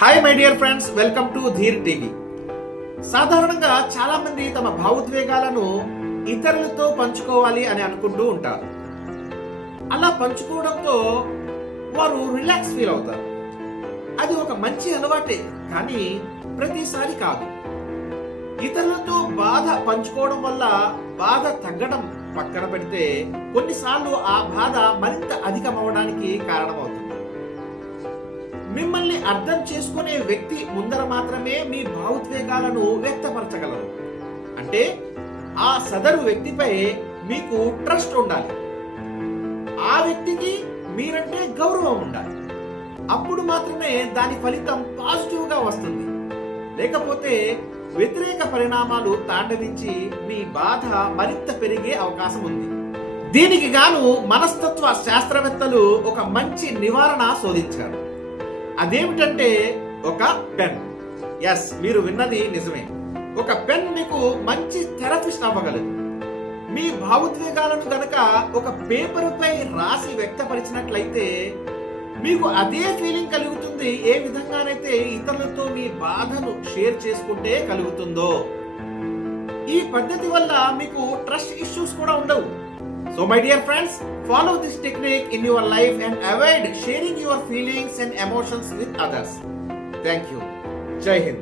Hi my dear friends, welcome to Dhir TV. సాధారణంగా చాలా మంది తమ భావోద్వేగాలను ఇతరులతో పంచుకోవాలి అని అనుకుంటూ ఉంటారు. అలా పంచుకోవడంతో వారు రిలాక్స్ ఫీల్ అవుతారు. అది ఒక మంచి అలవాటే, కానీ ప్రతిసారి కాదు. ఇతరులతో బాధ పంచుకోవడం వల్ల బాధ తగ్గడం పక్కన పెడితే కొన్నిసార్లు ఆ బాధ మరింత అధికమవడానికి కారణమవుతుంది. మిమ్మల్ని అర్థం చేసుకునే వ్యక్తి ముందర మాత్రమే మీ భావోద్వేగాలను వ్యక్తపరచగలరు. అంటే ఆ సదరు వ్యక్తిపై మీకు ట్రస్ట్ ఉండాలి, ఆ వ్యక్తికి మీరంటే గౌరవం ఉండాలి. అప్పుడు మాత్రమే దాని ఫలితం పాజిటివ్ గా వస్తుంది. లేకపోతే వ్యతిరేక పరిణామాలు తాండవించి మీ బాధ మరింత పెరిగే అవకాశం ఉంది. దీనికి గాను మనస్తత్వ శాస్త్రవేత్తలు ఒక మంచి నివారణ శోధించారు. అదేమిటంటే ఒక పెన్. ఎస్, మీరు విన్నది నిజమే. ఒక పెన్ మీకు మంచి థెరపిస్ట్ అవ్వగలదు. మీ భావోద్వేగాలను గనక ఒక పేపర్ పై రాసి వ్యక్తపరిచినట్లయితే మీకు అదే ఫీలింగ్ కలుగుతుంది, ఏ విధంగానైతే ఇతరులతో మీ బాధను షేర్ చేసుకుంటే కలుగుతుందో. ఈ పద్ధతి వల్ల మీకు ట్రస్ట్ ఇష్యూస్ కూడా ఉండవు. So my dear friends, follow this technique in your life and avoid sharing your feelings and emotions with others. Thank you. Jai Hind.